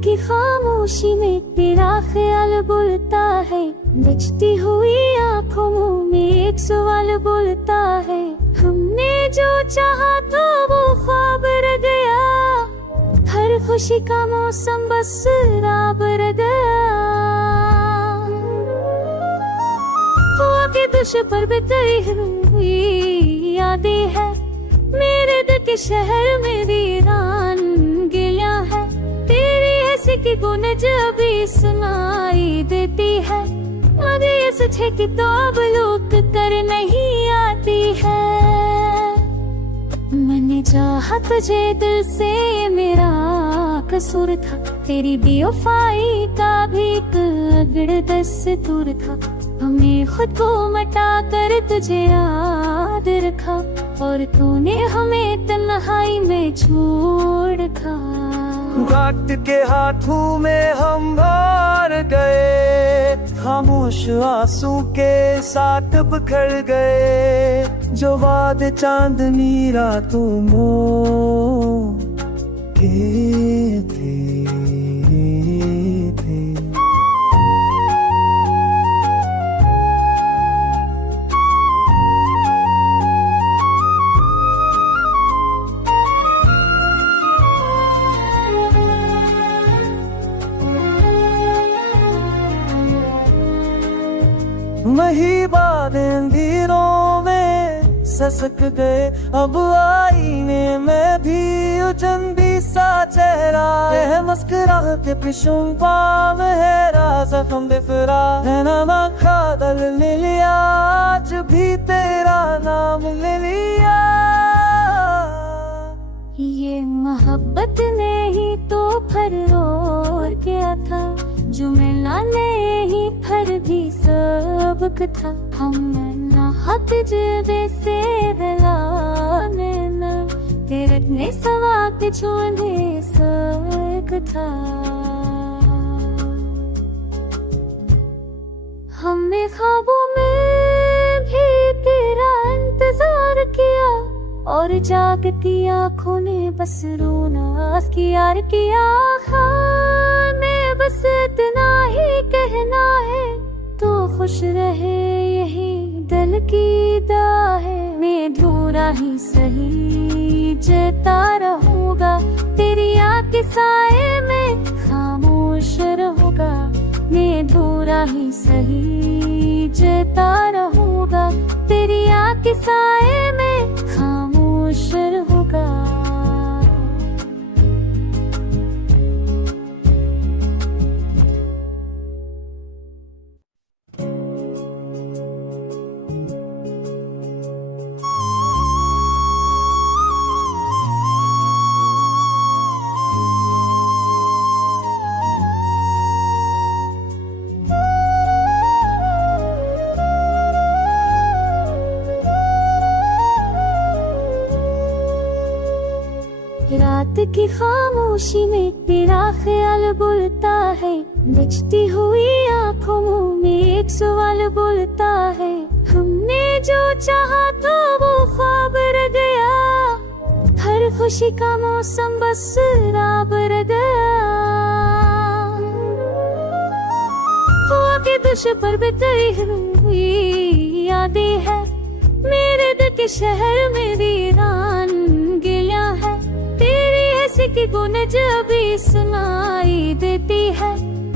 की खामोशी में तेरा ख्याल बोलता है, बचती हुई आंखों में एक सवाल बोलता है। हमने जो चाहा था वो ख्वाब रह गया, हर खुशी का मौसम बस राब रह गया। हुआ के दुश पर बितरी हुई यादें है, मेरे दिल के शहर में वीरान गिलिया है। तेरी ऐसी की गूंज अभी सुनाई देती है, मगर ये सच है कि तो अब लूट कर नहीं आती है। मैंने चाहा तुझे दिल से, ये मेरा कसूर था, तेरी बेवफाई का भी अगड़ दस्तूर था। हमने खुद को मटा कर तुझे याद रखा, और तूने हमें तन्हाई में छोड़ रखा। वक्त के हाथों में हम हार गए, खामोश आंसू के साथ बिखर गए। जो वादे चांदनी रातों के थे। वही बादल अंधेरों में ससक गए, अब आईने में भी उजंदी सा चेहरा है। मुस्कुराते पिछुम पाम है राज़ हम बेफरा है, नामा खादल ले लिया, आज भी तेरा नाम ले लिया। ये मोहब्बत ने ही तो फरोर किया था, जो मिला ने ही फर भी सबक था। हमने ना हक जबे से रलाने न, तेरे ने सवा के छोड़ने सक था। हमने ख्वाबों में भी तेरा इंतजार किया, और जागती आँखों ने बस रोना यार किया। हमें बस इतना ही कहना है, तो खुश रहे यही दिल की दुआ है। मैं अधूरा ही सही जता रहूंगा, तेरी याद के साए में खामोश रहूंगा। मैं अधूरा ही सही जता रहूंगा, तेरी याद के साए में खामोश रहूंगा। रात की खामोशी में तेरा ख्याल बोलता है, बचती हुई आंखों में एक सवाल बोलता है। हमने जो चाहा था वो ख्वाब रह गया, हर खुशी का मौसम बस राब रह गया। हुआ के दुश पर बितरी हुई यादें है, मेरे दिल के शहर में वीरान गिलिया है। तेरी ऐसी की गूंज अभी सुनाई देती है,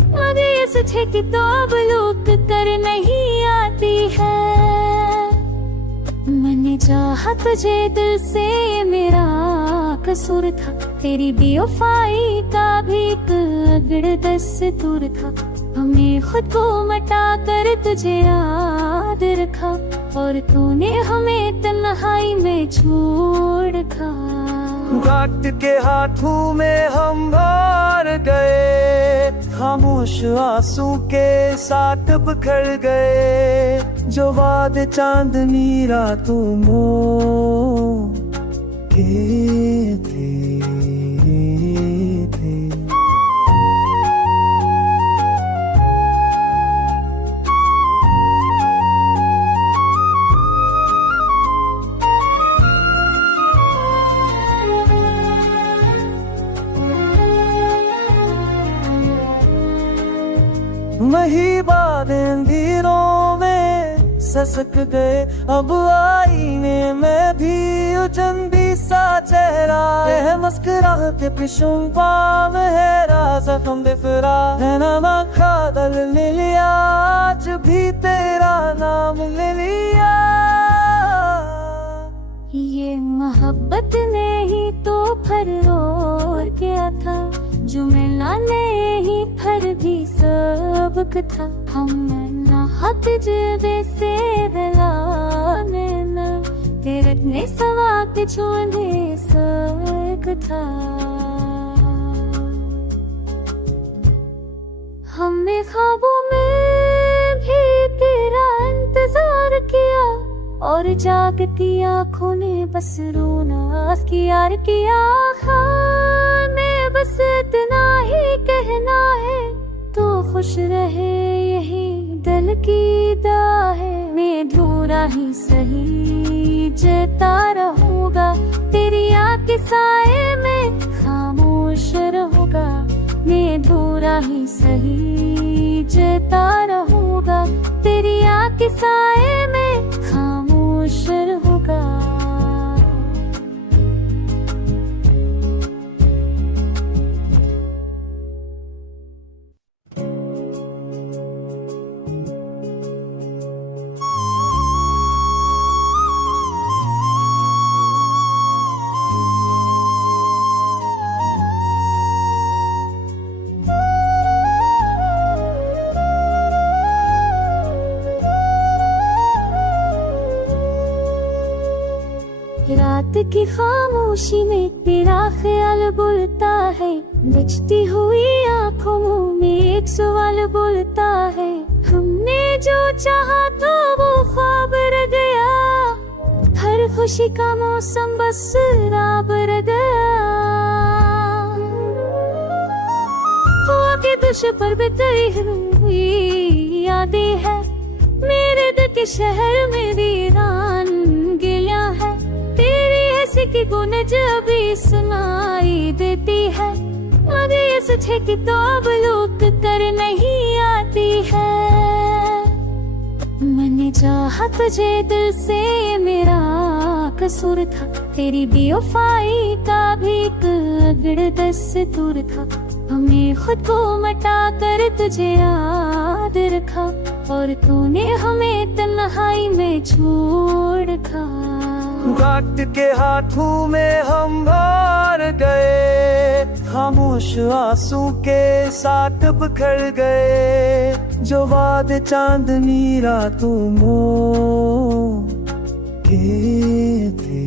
मगर ये सच है कि तो अब लूट कर नहीं आती है। मैंने चाहा तुझे दिल से, ये मेरा कसूर था, तेरी बेवफाई का भी अगड़ दस्तूर था। हमने खुद को मटा कर तुझे याद रखा, और तूने हमें तन्हाई में छोड़ रखा। वक्त के हाथों में हम हार गए, खामोश आंसू के साथ बिखर गए। जो वादे चांदनी रातों के थे। अंधेरों में ससक गए अब आईने में भी उजंदी सा चेहरा है मुस्कुराते पिशुम पाम है राजा हम बेफरा है नामा खादल ले लिया आज भी तेरा नाम ले लिया। ये मोहब्बत ने ही तो फरोर किया था, जो मिलाने ही फर भी सबक था। हम ना हक जबे से रलाने न तेरे ने सवाक छोड़ने सक था। हमने ख्वाबों में भी तेरा इंतजार किया और जागती आँखों ने बस रोना यार किया। हमें बस इतना ही कहना है तो खुश रहे यही दिल की दुआ है। मैं अधूरा ही सही जता रहूंगा तेरी आँख के साए में खामोश रहूंगा। मैं अधूरा ही सही जता रहूंगा तेरी आँख के साए में खामोश रहूंगा। रात की खामोशी में तेरा ख्याल बोलता है, बचती हुई आंखों में एक सवाल बोलता है। हमने जो चाहा था वो ख्वाब रह गया, हर खुशी का मौसम बस राब रह गया। हुआ के दुश पर बिताई हुई यादें है, मेरे दिल के शहर में वीरान गिलियां है। तेरी ऐसी की गूंज अभी सुनाई देती है, मगर ये सच है कि तो अब लुक कर नहीं आती है। मैंने चाहा तुझे दिल से, मेरा कसूर था। तेरी बेवफाई का भी एक अगड़ दस्तूर था। हमें खुद को मटा कर तुझे याद रखा, और तूने हमें तन्हाई में छोड़ रखा। वक्त के हाथों में हम हार गए, खामोश आंसू के साथ बिखर गए। जो वादे चांदनी रातों के थे।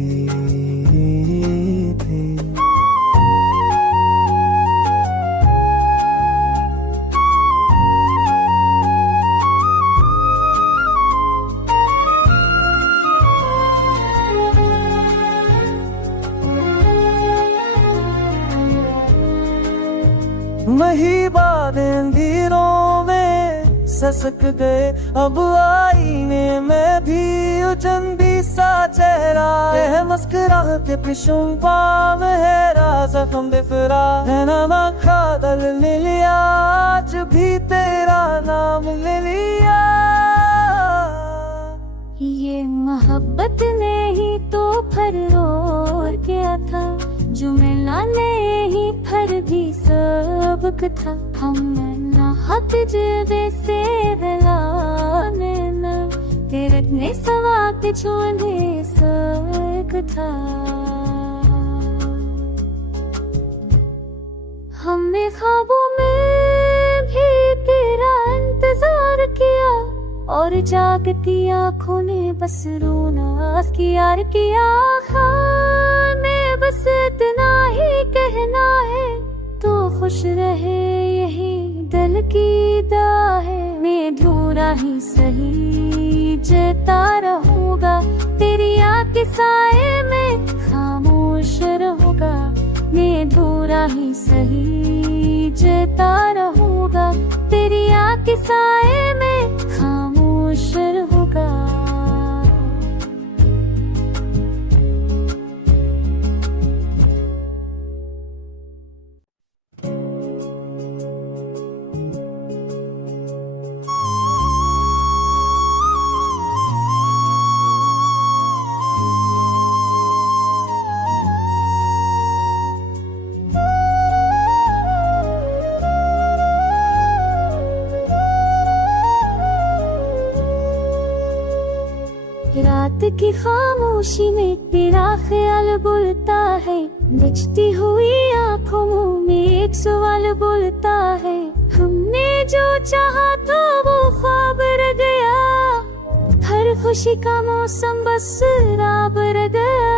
महीबाद अंधेरों में ससक गए अब आईने में भी उजंदी सा चेहरा है। मुस्कुराते पिशुम पाम है राजा हम बेफरा है नामा खादल ले लिया आज भी तेरा नाम ले लिया। ये मोहब्बत ने ही तो फरोर किया था, जो मिलाने ही फर भी सबक था। हम ना हक जबे से रलाने न तेरे ने सवाक छोड़ने सक था। हमने ख्वाबों में भी तेरा इंतजार किया और जागती आँखों ने बस रोना यार किया। हमें बस इतना ही कहना है तो खुश रहे यही दिल की दुआ है। मैं अधूरा ही सही जता रहूंगा तेरी आँख के साए में खामोश रहूंगा। मैं अधूरा ही सही जता रहूंगा तेरी आँख के साए में खामोश रहूंगा। रात की खामोशी में तेरा ख्याल बोलता है, बचती हुई आंखों में एक सवाल बोलता है। हमने जो चाहा था वो ख्वाब रह गया, हर खुशी का मौसम बस राब रह गया।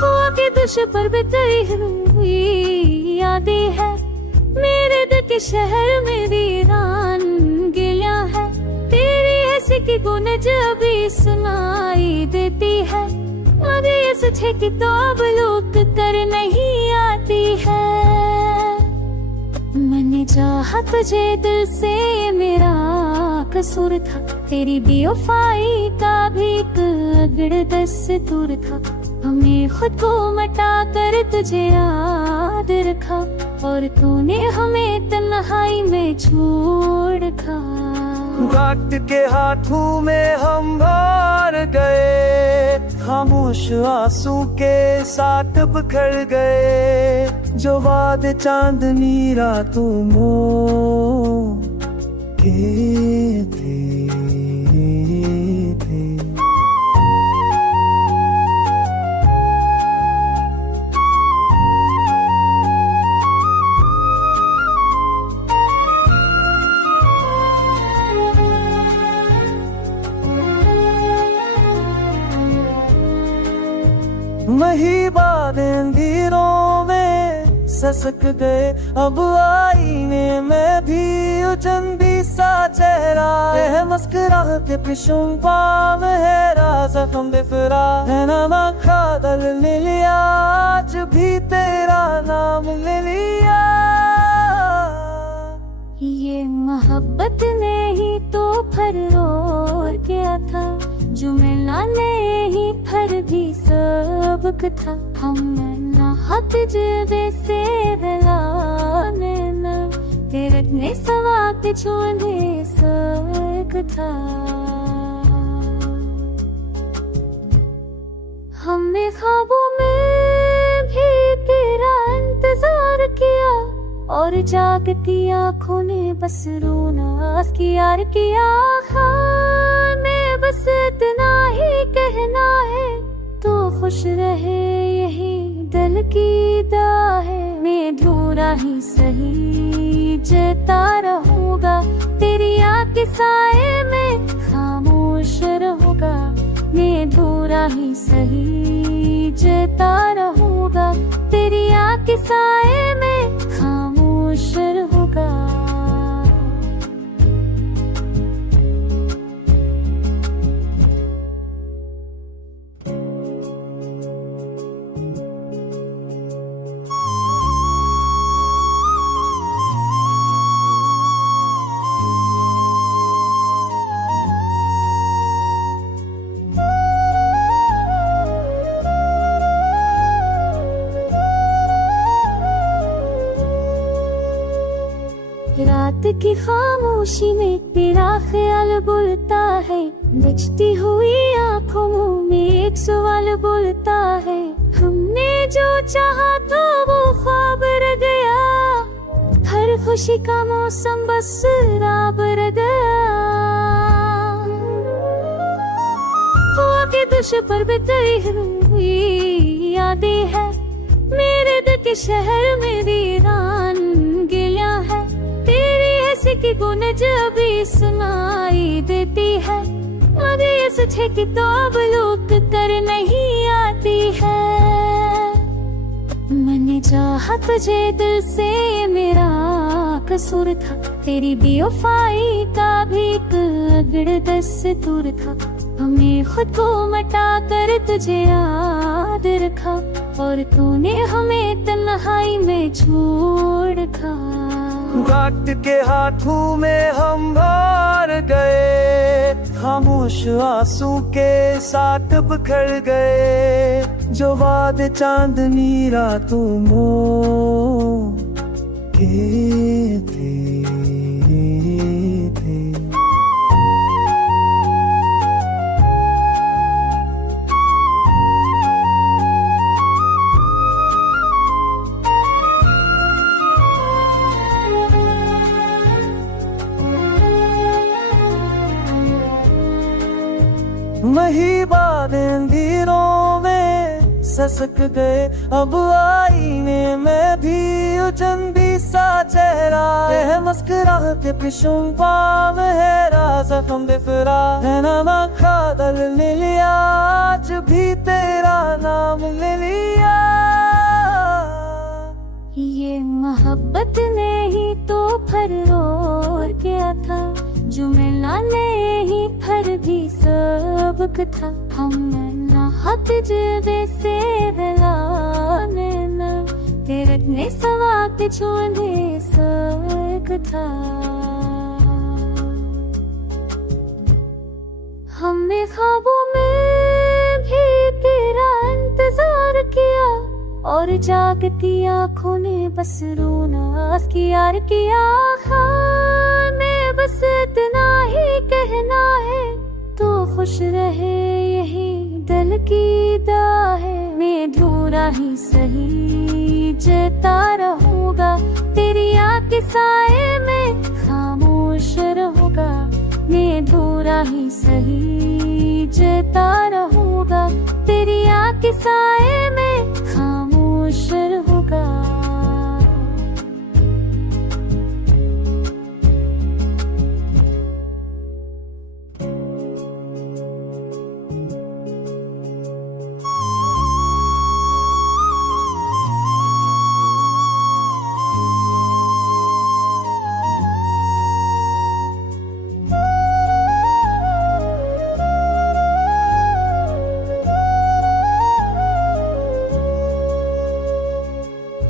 हुआ के दुश पर बितरी हुई यादें है, मेरे दिल के शहर में वीरान गिलिया है। तेरी ऐसी की गूंज अभी सुनाई देती है, मगर ये सच है कि तो अब लौट कर नहीं आती है। मैंने चाहा तुझे दिल से, मेरा कसूर था, तेरी बेवफाई का भी एक अगड़ दस्तूर था। हमने खुद को मटा कर तुझे याद रखा, और तूने हमें तन्हाई में छोड़ रखा। वक्त के हाथों में हम हार गए, खामोश आंसू के साथ बिखर गए। जो वादे चांदनी रातों के थे। वही बादल अंधेरों में ससक गए, अब आईने में भी उजंदी सा चेहरा है। मुस्कुराते पिछुम पाव है राज हम बेफरा है, नामा खादल ले लिया, आज भी तेरा नाम ले लिया। ये मोहब्बत ने ही तो फरोर किया था, जो मिलाने ही फर भी सबक था। हमने ना हक जबे से मिलाने ना, तेरे ने सवा के छोड़ने सक था। हमने ख्वाबों में भी तेरा इंतजार किया, और जागती आँखों ने बस रोना किया किया। हमें बस इतना ही कहना है, तो खुश रहे यही दिल की दुआ है। मैं अधूरा ही सही जता रहूंगा, तेरी याद के साए में खामोश रहूंगा। मैं अधूरा ही सही जता रहूंगा, तेरी याद के साए में खामोश रहूंगा। रात की खामोशी में तेरा ख्याल बोलता है, बचती हुई आंखों में एक सवाल बोलता है। हमने जो चाहा था वो ख्वाब रह गया, हर खुशी का मौसम बस राब रह गया। हुआ के दुश पर बितरी हुई यादें है, मेरे दिल के शहर में वीरान गिलिया है। तेरी ऐसी की गूंज अभी सुनाई देती है, मगर ये सच है कि तो अब लौट कर नहीं आती है। मैंने चाहा तुझे दिल से, मेरा कसूर था, तेरी बेवफाई का भी एक अगड़ दस्तूर था। हमने खुद को मटा कर तुझे याद रखा, और तूने हमें तन्हाई में छोड़ रखा। वक्त के हाथों में हम हार गए, खामोश आंसू के साथ बिखर गए। जो वादे चांदनी रातों के थे। महिबादें धीरों में ससक गए, अब आईने में भी उजंदी सा चेहरा है। मुस्कुराते पिछुं पाम है राज़ हम बेफरा है, नामा खादल ले लिया आज भी तेरा नाम ले लिया। ये मोहब्बत ने ही तो फरोर किया था, जो मिला ने ही फर भी सबक था। हमने ना हाथ जबे से दिलाने न तेरे ने सवा के छोड़ने सक था। हमने ख्वाबों में भी तेरा इंतजार किया, और जागती आँखों ने बस रोना की यार किया। हमें बस इतना ही कहना है, तो खुश रहे यही दिल की दुआ है। मैं अधूरा ही सही जता रहूंगा, तेरी आँख के साए में खामोश रहूंगा। मैं अधूरा ही सही जता रहूंगा, तेरी आँख के साए में खामोश रहूंगा।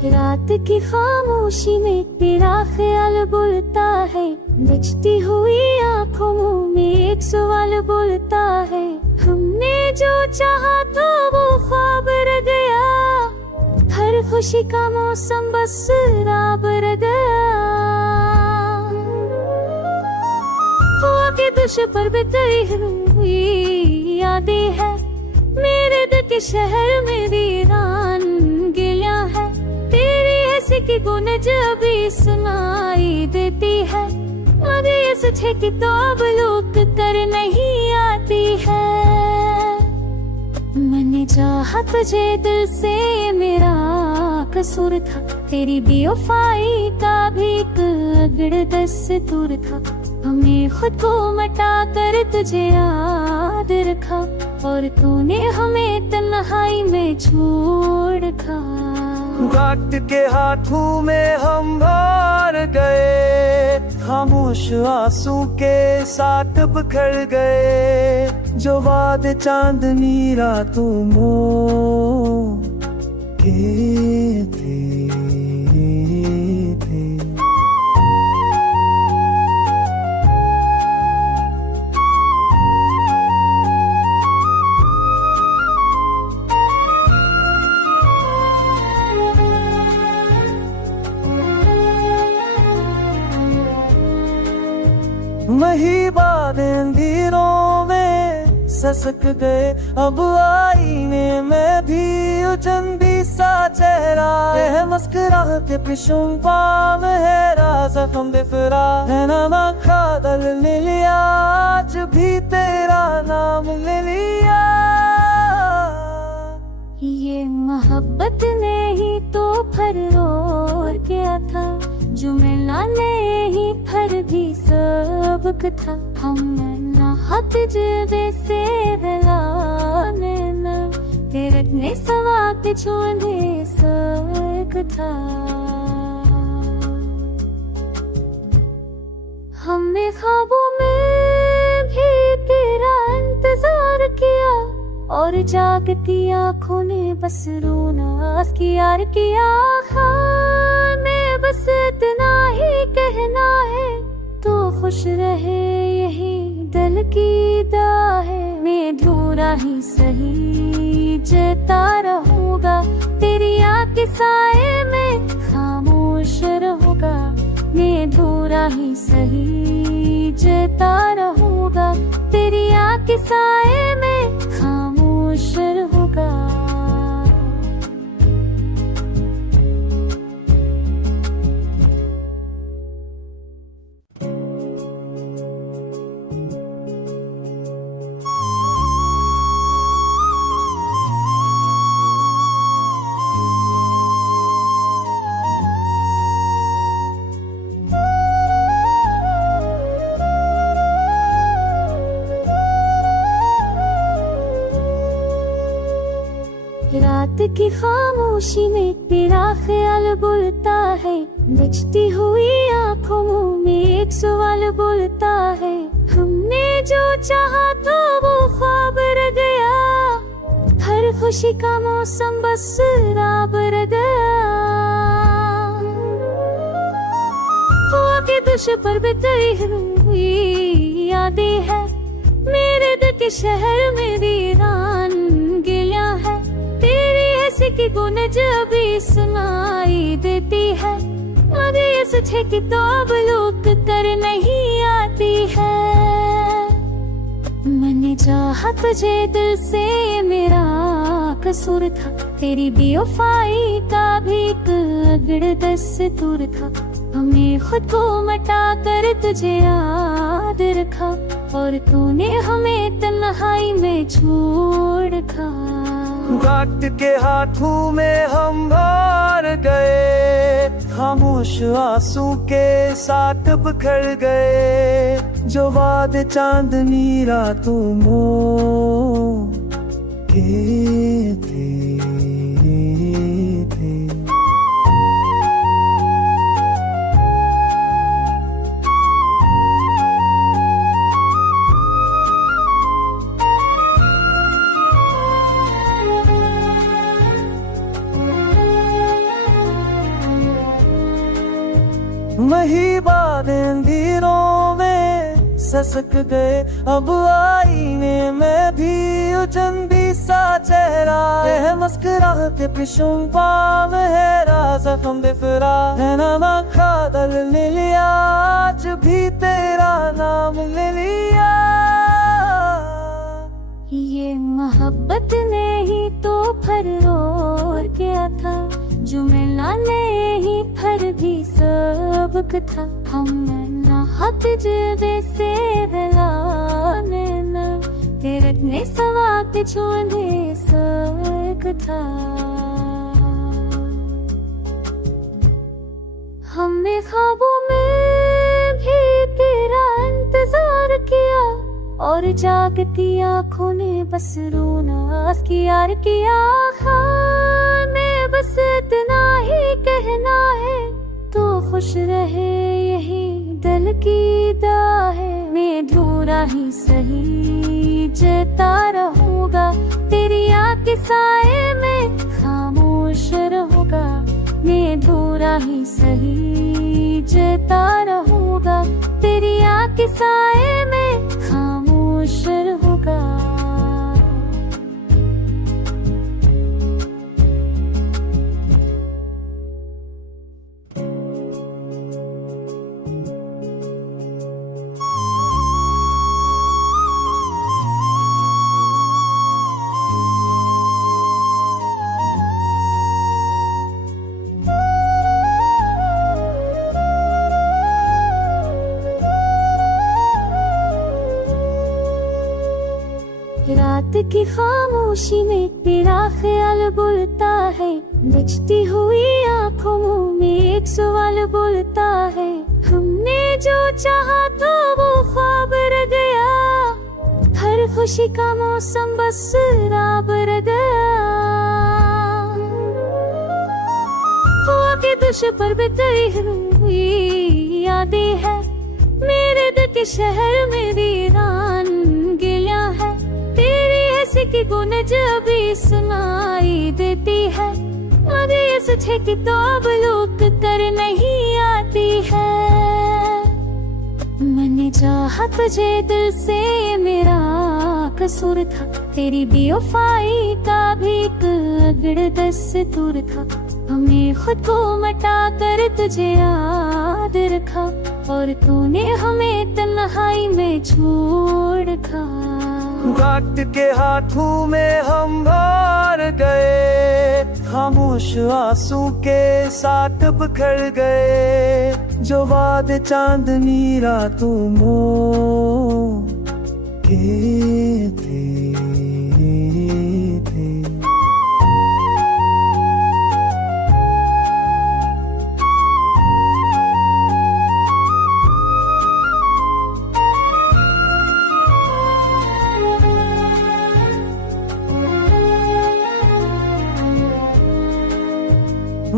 रात की खामोशी में तेरा ख्याल बोलता है, बचती हुई आँखों में एक सवाल बोलता है। हमने जो चाहा था वो ख्वाब रह गया, हर खुशी का मौसम बस राब रह गया। हुआ के दुश पर बितरी हुई यादें है, मेरे दिल के शहर में वीरान गिलिया है। तेरी ऐसी की गूंज अभी सुनाई देती है, मगर ये सच है कि तो अब लूट कर नहीं आती है। मैंने चाहा तुझे दिल से, मेरा कसूर था। तेरी बेवफाई का भी अगड़ दस्तूर था। हमें खुद को मटा कर तुझे याद रखा, और तूने हमें तन्हाई में छोड़ रखा। वक्त के हाथों में हम हार गए, खामोश आंसू के साथ बिखर गए। जो वादे चांदनी रातों के थे। महिबादें धीरों में ससक गए, अब आईने में भी उजंदी सा चेहरा है। मुस्कुराते पिछुं पाम है राज़ हम बेफरा है, नामा खादल ले लिया आज भी तेरा नाम ले लिया। ये मोहब्बत ने ही तो फरोर किया था, जो मिला ने ही फर भी सबक था। हमने ना हाथ जबे से दिलाने न तेरे ने सवा के छोड़ने सक था। हमने ख्वाबों में भी तेरा इंतजार किया, और जागती आँखों ने बस रोना की यार किया। हमें बस इतना ही कहना है, तो खुश रहे यही दिल की दुआ है। मैं अधूरा ही सही जता रहूंगा, तेरी आँख के साए में खामोश रहूंगा। मैं अधूरा ही सही जता रहूंगा, तेरी आँख के साए में खामोश रहूंगा। की खामोशी में तेरा ख्याल बोलता है, बचती हुई आंखों में एक सवाल बोलता है। हमने जो चाहा तो वो ख्वाब रह गया, हर खुशी का मौसम बस राब रह गया। हुआ के दुश पर बितरी हुई यादें है, मेरे दिल के शहर में वीरान गिलिया है। तेरी ऐसी की गूंज अभी सुनाई देती है, मगर ये सच है कि तो अब लूट कर नहीं आती है। मैंने चाहा तुझे दिल से, मेरा कसूर था, तेरी बेवफाई का भी अगड़ दस्तूर था। हमने खुद को मटा कर तुझे याद रखा, और तूने हमें तन्हाई में छोड़ रखा। वक्त के हाथों में हम हार गए, खामोश आंसू के साथ बिखर गए। जो वादे चांदनी रातों के थे। वही बादल अंधेरों में ससक गए, अब आईने में भी उजंदी सा चेहरा है। मुस्कुराते पिछुम पाव है राज़ हम बेफरा है, नामा खादल ले लिया, आज भी तेरा नाम ले लिया। ये मोहब्बत ने ही तो फरोर किया था, जो मिलाने ही फर भी सबक था। हमने ना हक जबे से मिलाने न, तेरे ने सवा के छोड़ने सक था। हमने ख्वाबों में भी तेरा इंतजार किया, और जागती आँखों ने बस रोना किया किया। हमें बस इतना ही कहना है, तो खुश रहे यही दिल की दुआ है। मैं अधूरा ही सही जता रहूंगा, तेरी याद के साए में खामोश रहूंगा। मैं अधूरा ही सही जता रहूंगा, तेरी याद के साए में खामोश रहूंगा। रात की खामोशी में तेरा ख्याल बोलता है, बचती हुई आंखों में एक सवाल बोलता है। हमने जो चाहा तो वो ख्वाब रह गया, हर खुशी का मौसम बस राब रह गया। हुआ के दुश पर बितरी हुई यादें है, मेरे दिल के शहर में वीरान गिलिया है। तेरी ऐसी की गूंज अभी सुनाई देती है, मगर ये सच है कि तो अब लूट कर नहीं आती है। मैंने चाहा तुझे दिल से, मेरा कसूर था, तेरी बेवफाई का भी अगड़ दस्तूर था। हमने खुद को मटा कर तुझे याद रखा, और तूने हमें तन्हाई में छोड़ रखा। वक्त के हाथों में हम हार गए, खामोश आंसू के साथ बिखर गए। जो वादे चांदनी रातों के थे।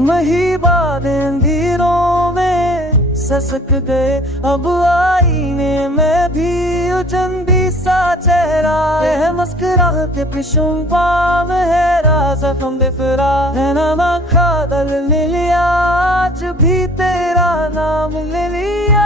महिबाद अंधेरों में ससक गए, अब आईने में भी उजंदी सा चेहरा है। मुस्कुराते पिछुं पाम है राजा हम बेफरा है, नामा खादल ले लिया, आज भी तेरा नाम ले लिया।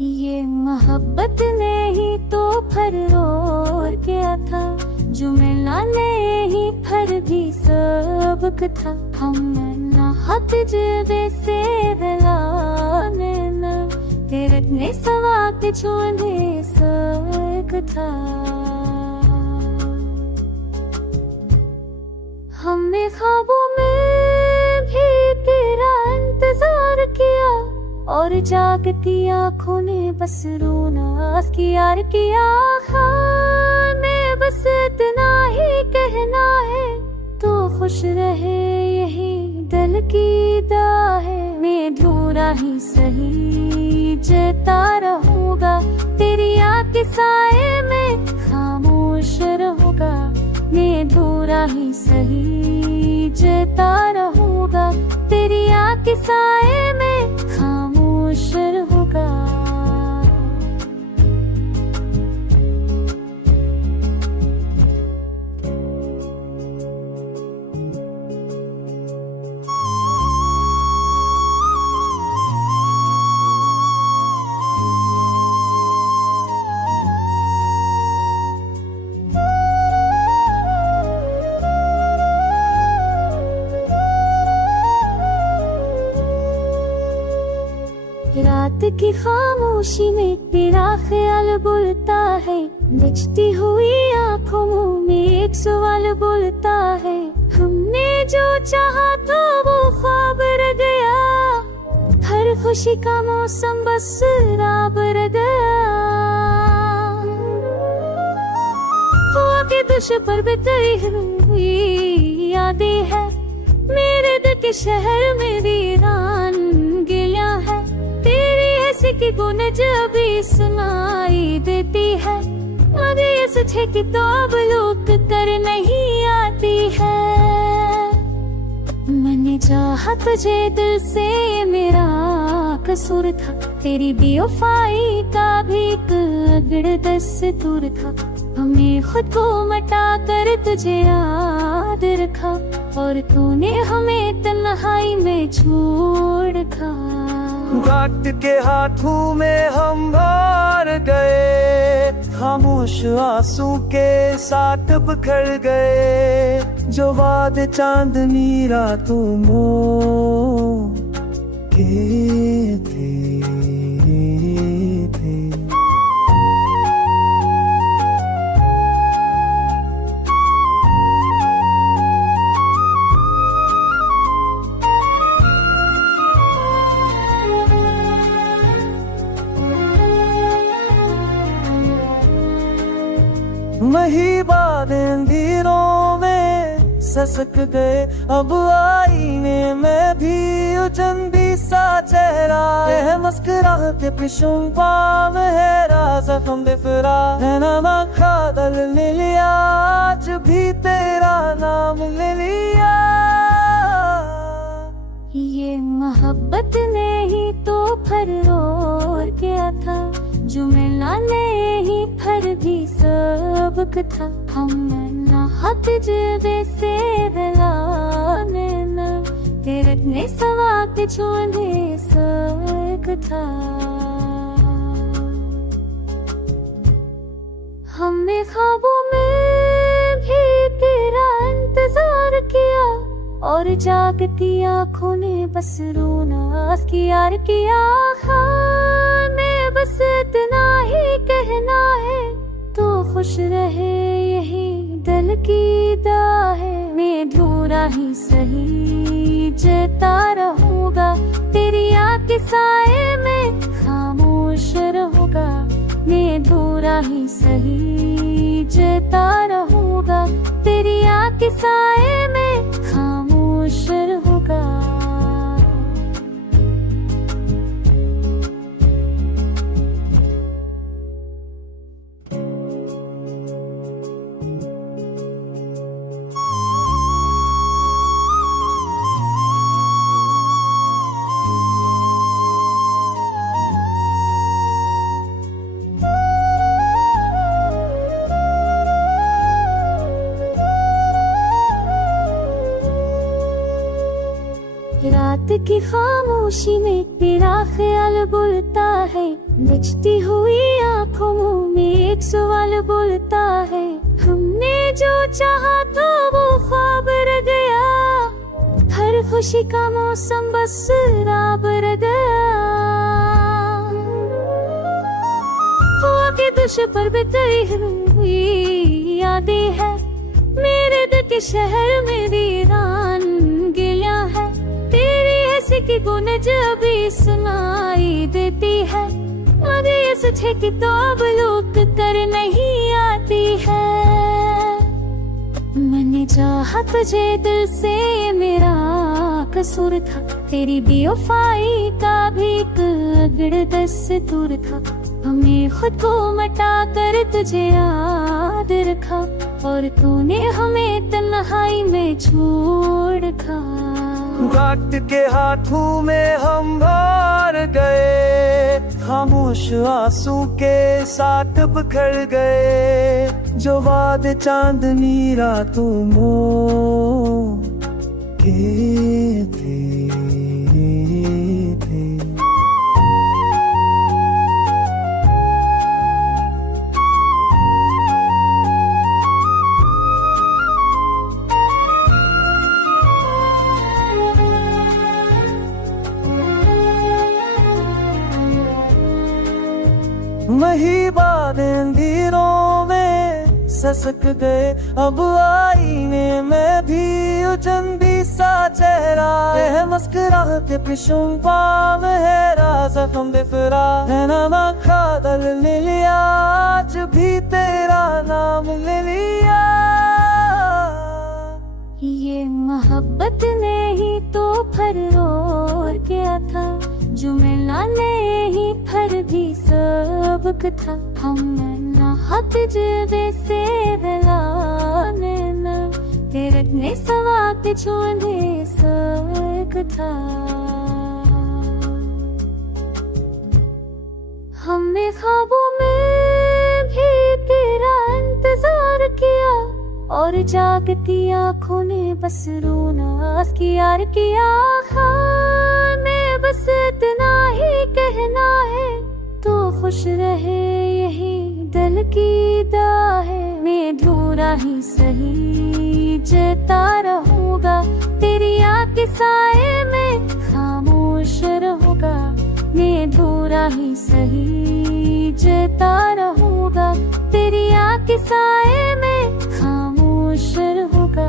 ये मोहब्बत ने ही तो फरोर किया था, जो मिलाने ही फर भी सबक था। हमने ना हाथ जबे से दिलाने न, तेरे ने सवा के छोड़ने सक था। हमने ख्वाबों में भी तेरा इंतजार किया, और जागती आँखों ने बस रोना यार किया। हमें बस इतना ही कहना है, तो खुश रहे यही दिल की दुआ है। मैं अधूरा ही सही जता रहूंगा, तेरी आँख के साए में खामोश रहूंगा। मैं अधूरा ही सही जता रहूंगा, तेरी आँख के साए में खामोश रहूंगा। रात की खामोशी में तेरा ख्याल बोलता है, बिछती हुई आँखों में एक सवाल बोलता है। हमने जो चाहा था वो ख्वाब रह गया, हर खुशी का मौसम बस राब रह गया। हुआ के दुश पर बितरी हुई यादें है, मेरे दिल के शहर में वीरान गिलिया है। तेरी ऐसी की गूंज अभी सुनाई देती है, मगर ये सच है कि तो अब लूट कर नहीं आती है। मैंने चाहा तुझे दिल से, मेरा कसूर था, तेरी बेवफाई का भी अगड़ दस्तूर था। हमने खुद को मटा कर तुझे याद रखा, और तूने हमें तन्हाई में छोड़ रखा। वक्त के हाथों में हम हार गए, खामोश आंसू के साथ बिखर गए। जो वादे चांदनी रातों के थे। महिबाद अंधेरों में ससक गए, अब आईने में भी उजंदी सा चेहरा है। मुस्कुराते पिछुं पाम है राजा हम बेफरा है, नामा खादल ले लिया, आज भी तेरा नाम ले लिया। ये मोहब्बत ने ही तो फरोर किया था, जो मिलाने ही फर भी सबक था। हमने ना हाथ जबे से दिलाने न, तेरे ने सवा के छोड़ने सक था। हमने ख्वाबों में भी तेरा इंतजार किया, और जागती आँखों ने बस रोना यार किया। हमें बस इतना ही कहना है, तो खुश रहे यही दिल की दुआ है। मैं अधूरा ही सही जता रहूंगा, तेरी आँख के साए में खामोश रहूंगा। मैं अधूरा ही सही जता रहूंगा, तेरी आँख के साए में खामोश रहूंगा। की खामोशी में तेरा ख्याल बोलता है, बचती हुई आंखों में एक सवाल बोलता है। हमने जो चाहा था वो ख्वाब रह गया, हर खुशी का मौसम बस राब रह गया। हुआ के दुश पर बिताई हुई यादें है, मेरे दिल के शहर में वीरान गिलिया है। तेरी ऐसी की गूंज अभी सुनाई देती है, मगर ये सच है कि तो अब लूट कर नहीं आती है। मैंने चाहा तुझे दिल से, मेरा कसूर था, तेरी बेवफाई का भी अगड़ दस्तूर था। हमें खुद को मटा कर तुझे याद रखा, और तूने हमें तन्हाई में छोड़ रखा। वक्त के हाथों में हम हार गए, खामोश आंसू के साथ बिखर गए। जो वादे चांदनी रातों के थे। वही बादल अंधेरों में ससक गए, अब आईने में भी उजंदी सा चेहरा है। मुस्कुराते पिछुम पाम है राज़ हम बेफरा है, नामा खादल ले लिया, आज भी तेरा नाम ले लिया। ये मोहब्बत ने ही तो फरोर किया था, जो मिला ने ही फर भी सबक था। हमने ना हक जबे से दिलाने न, तेरे ने सवा के छोड़ने सक था। हमने ख्वाबों में भी तेरा इंतजार किया, और जागती आँखों ने बस रोना यार किया। हमें बस इतना ही कहना है, तो खुश रहे यही दिल की दुआ है। मैं अधूरा ही सही जता रहूंगा, तेरी याद के साए में खामोश रहूंगा। मैं अधूरा ही सही जता रहूंगा, तेरी याद के साए में खामोश रहूंगा।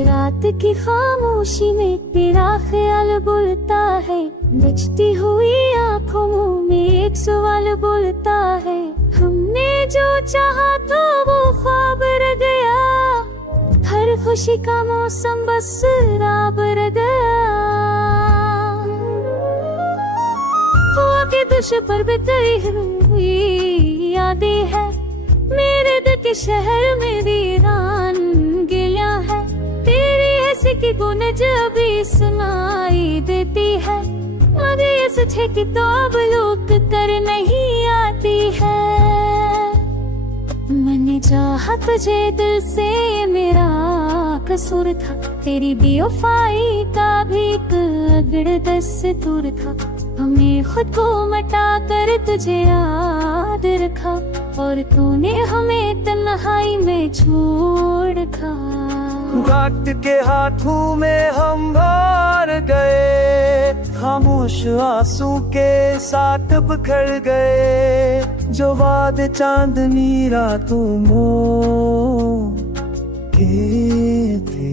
रात की खामोशी में तेरा ख्याल बोलता है, बचती हुई आंखों में एक सवाल बोलता है। हमने जो चाहा था वो ख्वाब रह गया, हर खुशी का मौसम बस राब रह गया। हुआ के दुश पर बिताई हुई यादें है, मेरे दिल के शहर में वीरान गिलिया है। तेरी ऐसी की गूंज अभी सुनाई देती है, मगर ये सच है कि तो अब लूट कर नहीं आती है। मैंने चाहा तुझे दिल से, मेरा कसूर था, तेरी बेवफाई का भी अगड़ दस्तूर था। हमें खुद को मटा कर तुझे याद रखा, और तूने हमें तन्हाई में छोड़ रखा। वक्त के हाथों में हम हार गए, खामोश आंसू के साथ बिखर गए। जो वादे चांदनी रातों के थे।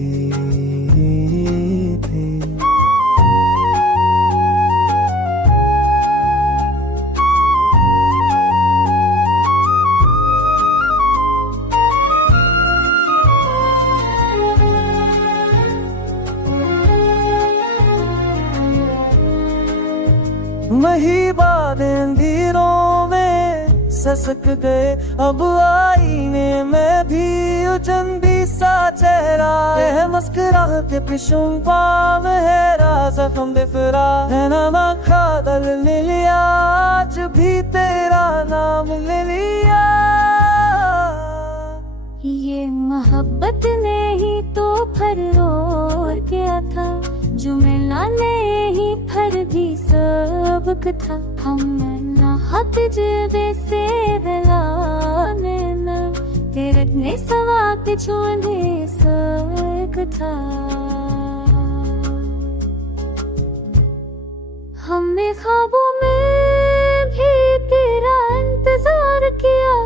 ससक गए अब आईने में भी उजंदी सा चेहरा है मुस्कुराते पिशुम पाम है राजा हम बेफरा है नामा खादल ले लिया आज भी तेरा नाम ले लिया। ये मोहब्बत ने ही तो फरोर किया था, जो मिलाने ही फर भी सबक था। हमने ना हक जबे से दिलाने न तेरे ने सवा के छोड़ने सक था। हमने ख्वाबों में भी तेरा इंतजार किया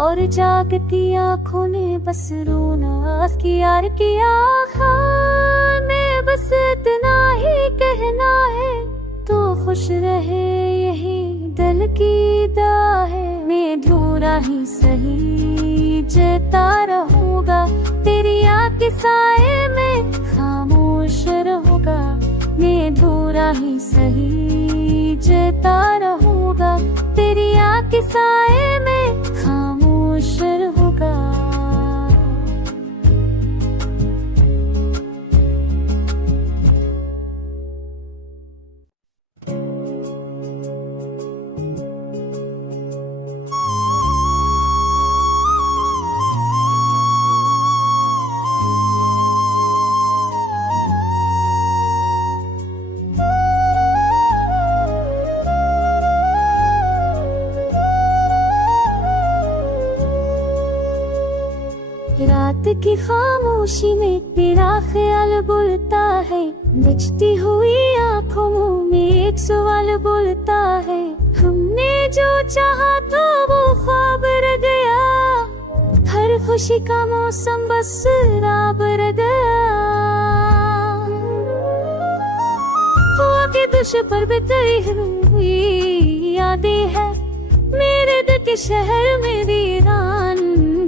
और जागती आँखों ने बस रोना यार किया। हमें बस इतना ही कहना है तो खुश रहे यही दिल की दुआ है। मैं अधूरा ही सही जता रहूंगा तेरी याद के साए में खामोश रहूंगा। मैं अधूरा ही सही जता रहूंगा तेरी याद के साए में खामोश रहूंगा। रात की खामोशी में तेरा ख्याल बोलता है, बचती हुई आँखों में एक सवाल बोलता है। हमने जो चाहा था वो ख्वाब रह गया, हर खुशी का मौसम बस राब रह गया। हुआ के दुश पर बितरी हुई यादें है, मेरे दिल के शहर में वीरान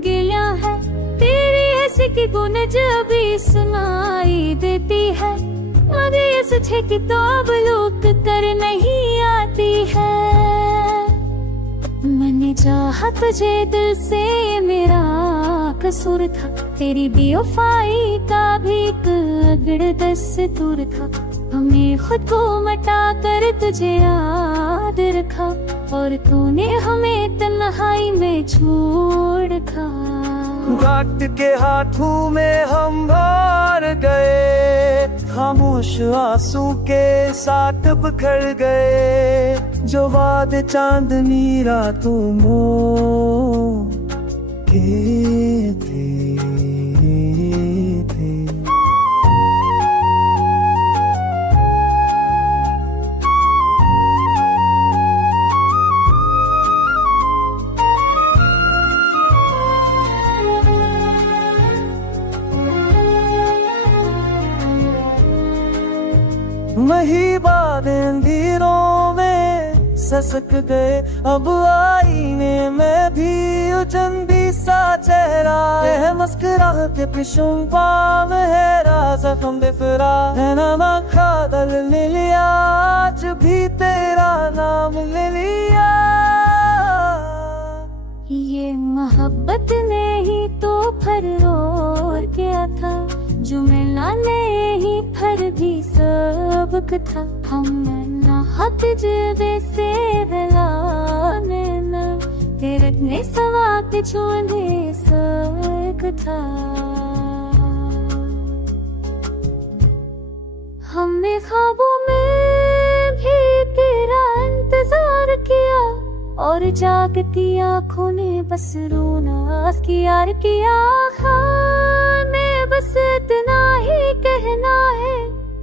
गिलिया है। तेरी ऐसी की गूंज अभी सुनाई देती है, मगर ये सच है कि तो अब लूट कर नहीं आती है। मैंने चाहा तुझे दिल से, ये मेरा कसूर था। तेरी बेवफाई का भी एक अगड़ दस्तूर था। हमने खुद को मटा कर तुझे याद रखा और तूने हमें तन्हाई में छोड़ रखा। वक्त के हाथों में हम हार गए, खामोश आंसू के साथ बिखर गए। जो वादे चांदनी रातों के थे। वही बातें अंधेरों में ससक गए अब आईने में भी उजंदी सा चेहरा है मुस्कुराते पिशुम पाम है राजा हम बेफरा है नामा खादल ले लिया आज भी तेरा नाम ले लिया। ये मोहब्बत ने ही तो फरोर किया था, जो मिलाने ही फर भी सबक था। हमने ना हक जबे से दिलाने न तेरे ने सवा के छोड़ने सक था। हमने ख्वाबों में भी तेरा इंतजार किया और जागती आँखों ने बस रोना यार किया। हमें बस इतना ही कहना है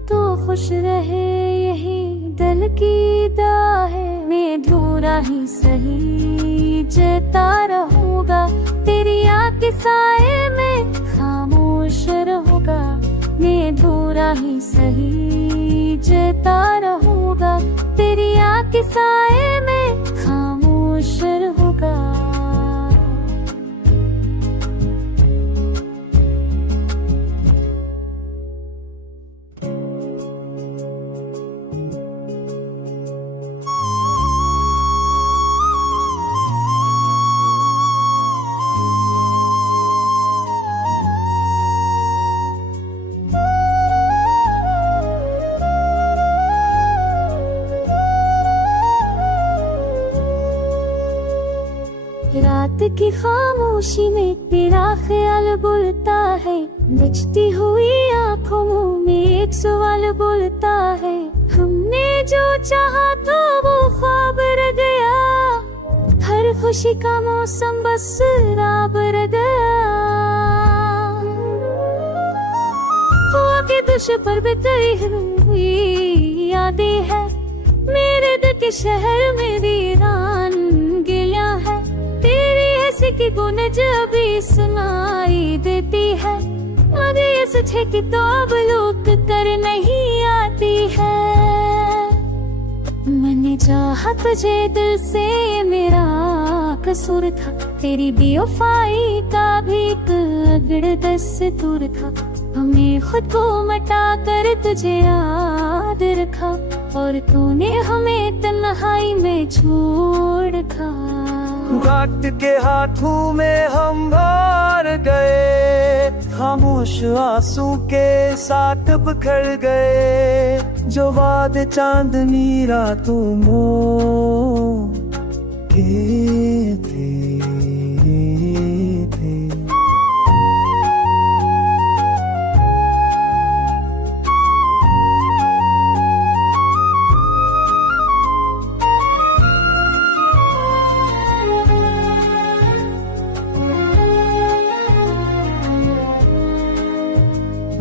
तो खुश रहे यही दिल की दुआ है। मैं अधूरा ही सही जता रहूंगा तेरी याद के साए में खामोश रहूंगा। मैं अधूरा ही सही जता रहूंगा तेरी याद के साए में खामोश रहूंगा। खामोशी में तेरा ख्याल बोलता है, बचती हुई आंखों में एक सवाल बोलता है। हमने जो चाहा था वो ख्वाब रह गया, हर खुशी का मौसम बस राब रह गया। हुआ के दुश पर बिताई हुई यादें है, मेरे दिल के शहर में वीरान गिलिया है। तेरी ऐसी की गूंज अभी सुनाई देती है, मगर ये सच है कि तो अब लूट कर नहीं आती है। मैंने चाहा तुझे दिल से, मेरा कसूर था, तेरी बेवफाई का भी एक अगड़ दस्तूर था। हमें खुद को मटा कर तुझे याद रखा, और तूने हमें तन्हाई में छोड़ रखा। वक्त के हाथों में हम हार गए, खामोश आंसू के साथ बिखर गए। जो वादे चांदनी रातों के थे।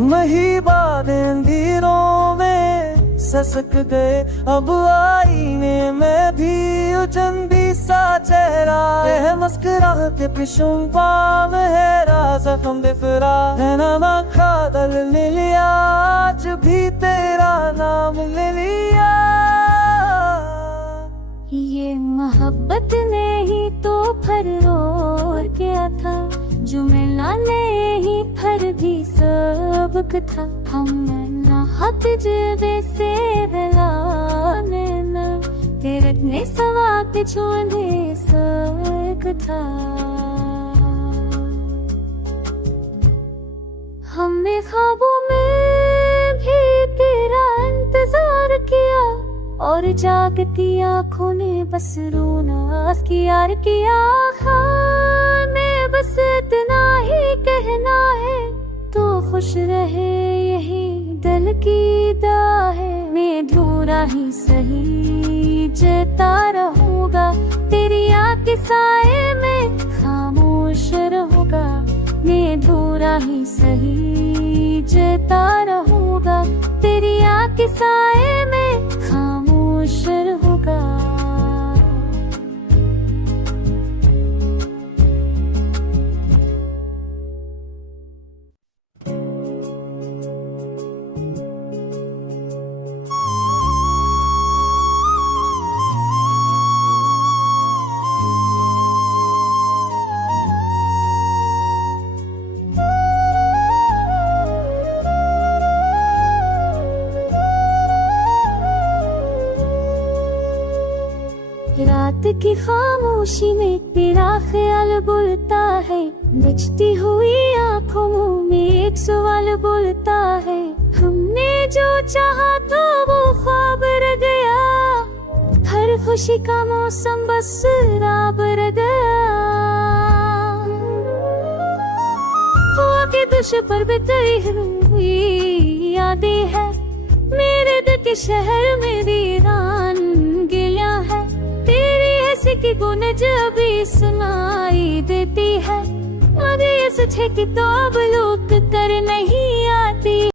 वही बादल अंधेरों में ससक गए, अब आईने में भी उजंदी सा चेहरा है। मुस्कुराते पिछुम पाम है राज़ हम बेफरा है, नामा खादल ले लिया, आज भी तेरा नाम ले लिया। ये मोहब्बत ने ही तो फरोर किया था, जो मिला ने ही फर भी सबक था। हमने ना हक जबे से दिलाने न, तेरे ने सवा के छोड़ने सक था। हमने ख्वाबों में भी तेरा इंतजार किया, और जागती आँखों ने बस रोना यार किया। हमें बस इतना ही कहना है, तो खुश रहे यही दिल की दुआ है। मैं अधूरा ही सही जता रहूंगा, तेरी याद के साए में खामोश रहूंगा। मैं अधूरा ही सही जता रहूंगा, तेरी याद के साए में खामोश रहूंगा। रात की खामोशी में तेरा ख्याल बोलता है, बचती हुई आंखों में एक सवाल बोलता है। हमने जो चाहा था वो ख्वाब रह गया, हर खुशी का मौसम बस राब रह गया। हुआ के दुश पर बिताई हुई यादें है, मेरे दिल के शहर में वीरान गिलिया है। तेरी ऐसी की गूंज अभी सुनाई देती है, मगर ये सच है कि तो अब लूट कर नहीं आती।